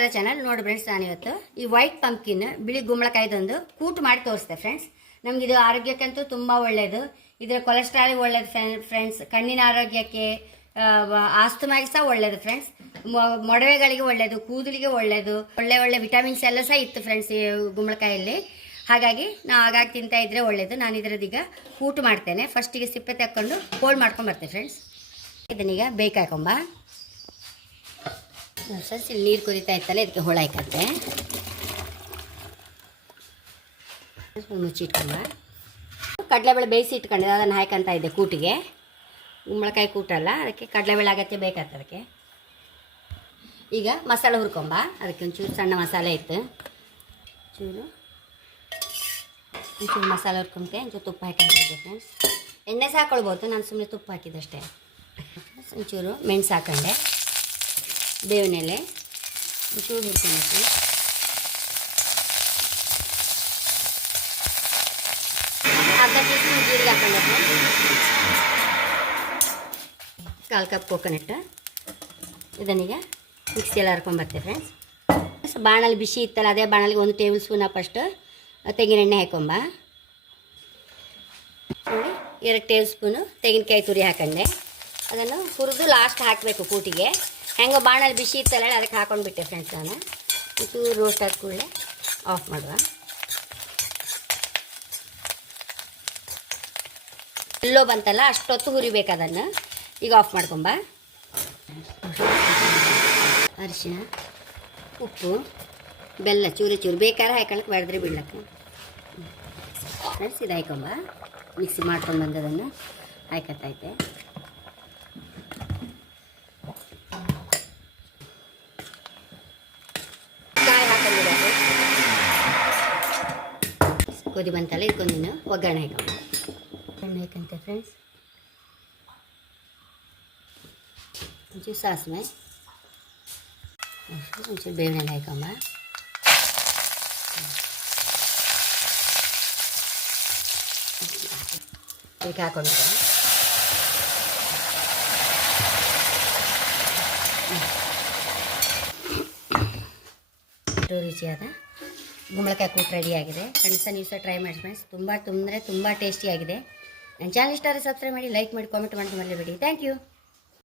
Radha channel ನೋಡಿ friends ನಾನಿವತ್ತು ಈ ವೈಟ್ ಪಂಪ್ಕಿನ್ ಬಿಳಿ ಗುಂಬಳಕಾಯ್ದೊಂದು ಕೂಟ್ ಮಾಡಿ ತೋರಿಸ್ತೆ ಫ್ರೆಂಡ್ಸ್ ನಮ್ಗೆ ಇದು ಆರೋಗ್ಯಕ್ಕಂತೂ ತುಂಬ ಒಳ್ಳೆಯದು ಇದರ ಕೊಲೆಸ್ಟ್ರಾಲಿಗೆ ಒಳ್ಳೇದು ಫ್ರೆಂಡ್ಸ್ ಕಣ್ಣಿನ ಆರೋಗ್ಯಕ್ಕೆ ಆಸ್ತಮಾಗಿ ಸಹ ಒಳ್ಳೇದು ಫ್ರೆಂಡ್ಸ್ ಮೊಡವೆಗಳಿಗೆ ಒಳ್ಳೆಯದು ಕೂದಲಿಗೆ ಒಳ್ಳೇದು. ಒಳ್ಳೆ ಒಳ್ಳೆ ವಿಟಮಿನ್ಸ್ ಎಲ್ಲ ಸಹ ಇತ್ತು ಫ್ರೆಂಡ್ಸ್ ಈ ಗುಂಬಳಕಾಯಲ್ಲಿ. ಹಾಗಾಗಿ ನಾವು ಹಾಗಾಗಿ ತಿಂತಾ ಇದ್ರೆ ಒಳ್ಳೇದು. ನಾನು ಇದರದೀಗ ಕೂಟು ಮಾಡ್ತೇನೆ. ಫಸ್ಟಿಗೆ ಸಿಪ್ಪೆ ತಕ್ಕೊಂಡು ಕೋಲ್ಡ್ ಮಾಡ್ಕೊಂಡು ಬರ್ತೇನೆ ಫ್ರೆಂಡ್ಸ್ ಇದನ್ನೀಗ ಬೇಕಾಕೊಂಬ. ಫ್ರೆಂಡ್ಸ್ ನೀರು ಕುದಿತಾ ಇತ್ತಲ್ಲ, ಇದಕ್ಕೆ ಹುಳ ಹಾಕತ್ತೆ. ಮುಚ್ಚಿಟ್ಕೊಂಡ ಕಡಲೆಬೇಳೆ ಬೇಯಿಸಿ ಇಟ್ಕೊಂಡಿದ್ದೆ ಅದನ್ನು ಹಾಕಂತ ಇದ್ದೆ ಕೂಟಿಗೆ. ಕುಂಬಳಕಾಯಿ ಕೂಟಲ್ಲ, ಅದಕ್ಕೆ ಕಡಲೆಬೇಳೆ ಆಗತ್ತೆ ಬೇಕಾಗ್ತದೆ ಅದಕ್ಕೆ. ಈಗ ಮಸಾಲೆ ಹುರ್ಕೊಂಬ, ಅದಕ್ಕೆ ಒಂಚೂರು ಸಣ್ಣ ಮಸಾಲೆ ಇತ್ತು. ಚೂರು ಒಂಚೂರು ಮಸಾಲೆ ಹುರ್ಕೊಂತೆ, ಒಂಚೂರು ತುಪ್ಪ ಹಾಕೊಂಡಿದ್ದೆ ಫ್ರೆಂಡ್ಸ್ ಎಣ್ಣೆ ಸಾಕೊಳ್ಬೋದು, ನಾನು ಸುಮ್ಮನೆ ತುಪ್ಪ ಹಾಕಿದ್ದಷ್ಟೇ ಒಂಚೂರು ಮೆಣಸು ಹಾಕೊಂಡೆ. ಬೇವಿನ ಎಲೆ ಒಂಚೂರು ಫ್ರೆಂಡ್ಸ್ ಅರ್ಧ ಟೀ ಜೀರಿಗೆ ಕಾಲು ಕಪ್ ಕೋಕೋನಟ್. ಇದನ್ನೀಗ ಮಿಕ್ಸಿಯಲ್ಲಿ ಹರ್ಕೊಂಬರ್ತೆ ಫ್ರೆಂಡ್ಸ್ ಬಾಣಲ್ಲಿ ಬಿಸಿ ಇತ್ತಲ್ಲ, ಅದೇ ಬಾಣಲಿಗೆ ಒಂದು ಟೇಬಲ್ ಸ್ಪೂನ್ ಫಸ್ಟ್ ತೆಂಗಿನ ಎಣ್ಣೆ ಹಾಕೊಂಬ. ನೋಡಿ, ಎರಡು ಟೇಬಲ್ ಸ್ಪೂನು ತೆಂಗಿನಕಾಯಿ ತುರಿ ಹಾಕೊಂಡೆ. ಅದನ್ನು ಹುರಿದು ಲಾಸ್ಟ್ ಹಾಕಬೇಕು ಕೂಟಿಗೆ. ಹೆಂಗೋ ಬಾಣಲ್ಲಿ ಬಿಸಿ ಇತ್ತಲ್ಲ ಅದಕ್ಕೆ ಹಾಕೊಂಡ್ಬಿಟ್ಟೆ ಫ್ರೆಂಡ್ಸ್ ನಾನು. ಚೂರು ರೋಸ್ಟ್ ಆದ ಕೂಡಲೇ ಆಫ್ ಮಾಡುವ. ಎಲ್ಲೋ ಬಂತಲ್ಲ, ಅಷ್ಟೊತ್ತು ಹುರಿಬೇಕು ಅದನ್ನು. ಈಗ ಆಫ್ ಮಾಡ್ಕೊಂಬ. ಅರಿಶಿನ ಉಪ್ಪು, ಬೆಲ್ಲ, ಚೂರು ಚೂರು. ಬೇಕಾದ್ರೆ ಹಾಕೊಳಕ್ಕೆ ಬೆಳೆದ್ರೆ ಬಿಡ್ಲಕ್ಕೆ. ಫ್ರೆಂಡ್ಸ್ ಇದು ಹಾಕೊಂಬ ಮಿಕ್ಸಿ ಮಾಡ್ಕೊಂಡು ಬಂದದನ್ನು ಹಾಕತ್ತೈತೆ ಕುದಿ ಬಂತಲ್ಲ ಇದಕ್ಕೊಂದಿನ ಒಗ್ಗರಣೆ ಹಾಕೊಂಬ ಒಗ್ಗರಣೆ ಹಾಕಂತೆ ಫ್ರೆಂಡ್ಸ್ ಒಂಚೂರು ಸಾಸಿವೆ ಒಂಚೂರು ಬೇವಿನ ಎಲೆ ಹಾಕೊಂಬ ಇದಕ್ಕೆ ಹಾಕೊಂಡಿದ್ದೆ ಎಷ್ಟು ರುಚಿಯಾದ ಗುಂಬಳಕಾಯಿ ಕೂಟ್ ರೆಡಿಯಾಗಿದೆ ಫ್ರೆಂಡ್ಸ ನೀವು ಸಹ ಟ್ರೈ ಮಾಡಿ ಫ್ರೆಂಡ್ಸ್ ತುಂಬ ತುಂಬ ತುಂಬ ಟೇಸ್ಟಿಯಾಗಿದೆ ನನ್ನ ಚಾನಲ್ ಇಷ್ಟ ಆದರೆ ಸಬ್ಸ್ಕ್ರೈಬ್ ಮಾಡಿ ಲೈಕ್ ಮಾಡಿ ಕಾಮೆಂಟ್ ಮಾಡಿ ಮರಿಬೇಡಿ. Thank you